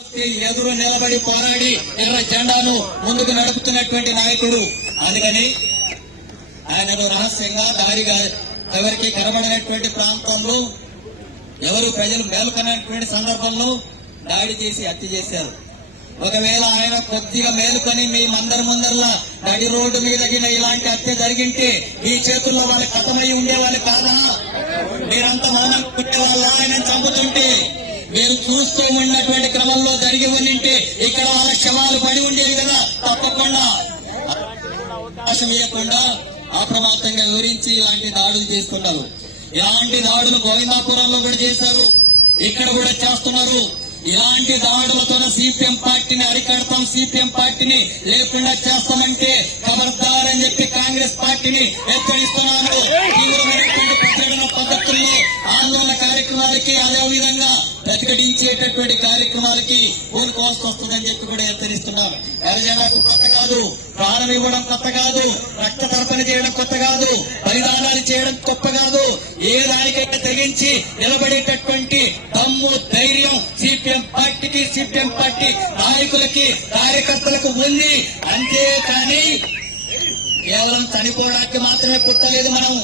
ఎదురు నిలబడి పోరాడి ఎర్ర జెండాను ముందుకు నడుపుతున్నటువంటి నాయకుడు. అందుకని ఆయనను రహస్యంగా దారిగా ఎవరికి కనబడినటువంటి ప్రాంతంలో ఎవరు ప్రజలు మేలుకొన్నటువంటి సందర్భంలో దాడి చేసి హత్య చేశారు. ఒకవేళ ఆయన కొద్దిగా మేలుకొని మీ ముందరలా నడి రోడ్డు మీద ఇలాంటి హత్య జరిగింటే ఈ చేతుల్లో వాళ్ళ కథమై ఉండేవాళ్ళు కాదా? మీరంతా మౌనం కుట్టేవాళ్ళ ఆయన చంపుతుంటే మీరు చూస్తూ ఉన్నటువంటి క్రమంలో జరిగి ఉండింటే ఇక్కడ వాళ్ళ శవాలు పడి ఉండేవి కదా. తప్పకుండా అవకాశం ఇవ్వకుండా అప్రమత్తంగా వివరించి ఇలాంటి దాడులు చేస్తున్నారు. ఇలాంటి దాడులు గోవిందాపురంలో కూడా చేశారు, ఇక్కడ కూడా చేస్తున్నారు. ఇలాంటి దాడులతో సిపిఎం పార్టీని అరికడతాం, సిపిఎం పార్టీని లేకుండా చేస్తామంటే ఖబర్దార్ అని చెప్పి కాంగ్రెస్ పార్టీని హెచ్చరిస్తున్నాను. తీవ్రమైనటువంటి ప్రచారణ పద్ధతుల్లో ఆందోళన కార్యక్రమాలకి అదేవిధంగా ప్రతిఘటించేటటువంటి కార్యక్రమాలకి కోలుకోవాల్సి వస్తుందని చెప్పి కూడా హెచ్చరిస్తున్నాం. ఎర్రజెండాకు కొత్త కాదు, ప్రాణం ఇవ్వడం కొత్త కాదు, రక్త తర్పణ చేయడం కొత్త కాదు, బలిదానాలు చేయడం గొప్ప కాదు. ఏ దానికైనా తెగించి నిలబడేటటువంటి దమ్ము ధైర్యం సిపిఎం పార్టీకి, సిపిఎం పార్టీ నాయకులకి, కార్యకర్తలకు ఉంది. అంతేకాని కేవలం చనిపోవడానికి మాత్రమే పుట్టలేదు మనం,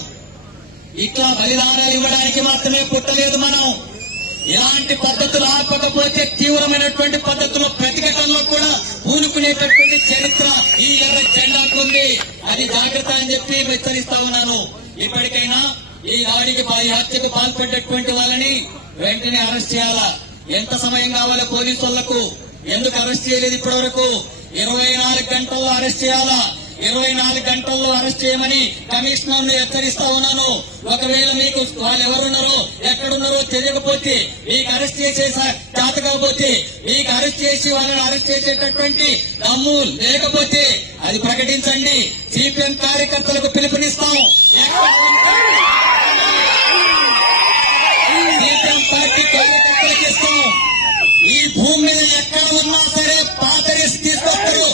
ఇట్లా బలిదానాలు ఇవ్వడానికి మాత్రమే పుట్టలేదు మనం. ఇలాంటి పద్ధతులు ఆపకపోతే తీవ్రమైనటువంటి పద్ధతుల్లో ప్రతిఘటనలో కూడా పూనుకునేటటువంటి చరిత్ర ఈ ఎర్ర జెండాకు ఉంది. అది జాగ్రత్త అని చెప్పి హెచ్చరిస్తా ఉన్నాను. ఇప్పటికైనా ఈ దాడికి హత్యకు పాల్పడ్డటువంటి వాళ్ళని వెంటనే అరెస్ట్ చేయాలా. ఎంత సమయం కావాలి పోలీసు వాళ్లకు? ఎందుకు అరెస్ట్ చేయలేదు ఇప్పటి వరకు? 24 గంటల్లో అరెస్ట్ చేయాలా. 24 గంటల్లో అరెస్ట్ చేయమని కమిషనర్ ను హెచ్చరిస్తా ఉన్నాను. ఒకవేళ మీకు వాళ్ళు ఎవరున్నారో ఎక్కడున్నారో తెలియకపోతే, మీకు అరెస్ట్ చేసే చేత కాకపోతే, మీకు అరెస్ట్ చేసి వాళ్ళని అరెస్ట్ చేసేటటువంటి దమ్ము లేకపోతే అది ప్రకటించండి. సిపిఎం కార్యకర్తలకు పిలుపునిస్తాం. సిపిఎం పార్టీ కార్యకర్తలకు ఇస్తాం. ఈ భూమి మీద ఎక్కడ ఉన్నా సరే పాత రిస్క్ తీసుకొస్తారు.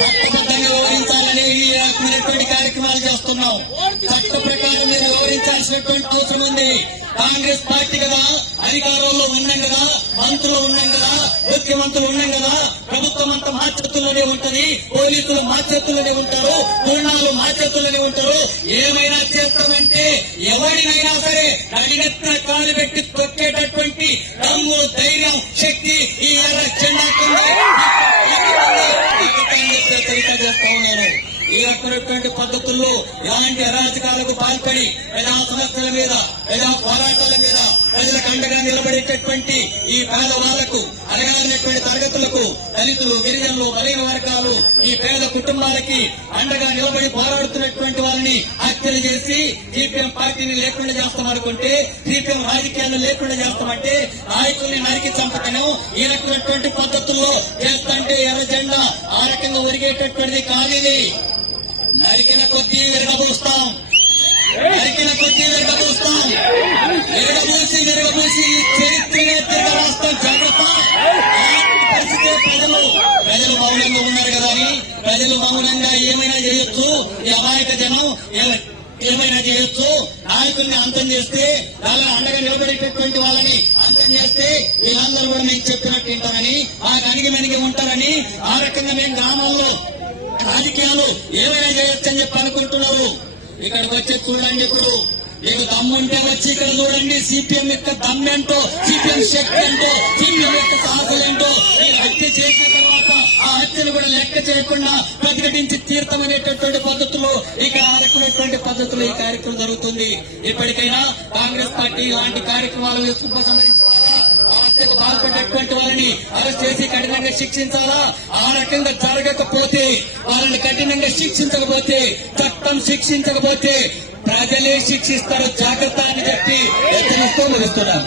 చట్టబద్ధంగా వివరించాలని ఈ రకమైనటువంటి కార్యక్రమాలు చేస్తున్నాం. చట్ట ప్రకారం మీరు వివరించాల్సినటువంటి అవసరం ఉంది. కాంగ్రెస్ పార్టీ కదా, అధికారంలో ఉన్నాం కదా, మంత్రులు ఉన్నాం కదా, ముఖ్యమంత్రులు ఉన్నాం కదా, ప్రభుత్వం అంతా మా చేతుల్లోనే ఉంటది, పోలీసులు మా చేతుల్లోనే ఉంటారు, పూర్ణాలు మా చేతుల్లోనే ఉంటారు. ఏమైనా చేస్తామంటే ఎవరినైనా సరే అడిగెత్తిన కాలు పెట్టి తొక్కేటటువంటి దమ్ము, ధైర్యం, శక్తి ఈ ఎర్ర జెండాకుంది. చేస్తా ఉన్నారు. ఈ రకమైనటువంటి పద్ధతుల్లో ఇలాంటి అరాచకాలకు పాల్పడి ప్రజా సమస్యల మీద, ప్రజా పోరాటాల మీద ప్రజలకు అండగా నిలబడేటటువంటి ఈ పేదవాళ్లకు, అడగాలినటువంటి తరగతులకు, దళితులు, గిరిజనులు, బలైన వర్గాలు, ఈ పేద కుటుంబాలకి అండగా నిలబడి పోరాడుతున్నటువంటి వారిని హత్యలు చేసి సిపిఎం పార్టీని లేకుండా చేస్తామనుకుంటే, సిపిఎం రాజకీయాలను లేకుండా చేస్తామంటే, నాయకుల్ని నరికి చంపటను ఈ రకమైనటువంటి పద్ధతుల్లో చేస్తుంటే ఎర్ర జెండా ఆ రకంగా ఒరిగేటటువంటిది కాదు. నరికిన కొద్దీ విరగబూస్తాం, నరికిన కొద్దీ విరగబూస్తాం, విరగబూసి చరిత్రనే తిరగరాస్తాం. జాగ్రత్త. పరిస్థితి ప్రజలు మౌనంగా ఉన్నారు కదా అని ప్రజలు మౌనంగా ఏమైనా చేయొచ్చు, ఈ అమాయక జనం ఏమైనా చేయొచ్చు. నాయకుల్ని అంతం చేస్తే, వాళ్ళ అండగా నిలబడేటటువంటి వాళ్ళని అంతం చేస్తే వీళ్ళందరూ కూడా మేము చెప్పినట్టు వింటారని, మాకు అణిగి ఉంటారని, ఆ రకంగా మేము గ్రామాల్లో రాజకీయాలు ఏమైనా చేయొచ్చని చెప్పి అనుకుంటున్నారు. ఇక్కడికి వచ్చి చూడండి. ఇప్పుడు మీకు దమ్ముంటే వచ్చి ఇక్కడ చూడండి. సిపిఎం యొక్క దమ్మేంటో, సిపిఎం శక్తి ఏంటో, సిపిఎం యొక్క సాహసం ఏంటో. మీరు హత్య చేసిన తర్వాత ఆ హత్యను కూడా లెక్క చేయకుండా ప్రతిఘటించి తీర్థమనేటటువంటి పద్ధతులు ఇక్కడ ఆరకునేటువంటి పద్ధతులు ఈ కార్యక్రమం జరుగుతుంది. ఇప్పటికైనా కాంగ్రెస్ పార్టీ ఇలాంటి కార్యక్రమాలను సంబంధించుకోవాలా, హత్యకు పాల్పడినటువంటి వాళ్ళని అరెస్ట్ చేసి కఠినంగా శిక్షించాలా. ఆ రకంగా జరగకపోతే, వాళ్ళని కఠినంగా శిక్షించకపోతే, చట్టం శిక్షించకపోతే ప్రజలే శిక్షిస్తారు. జాగ్రత్త అని చెప్పి హెచ్చరిస్తూ ముగిస్తున్నాను.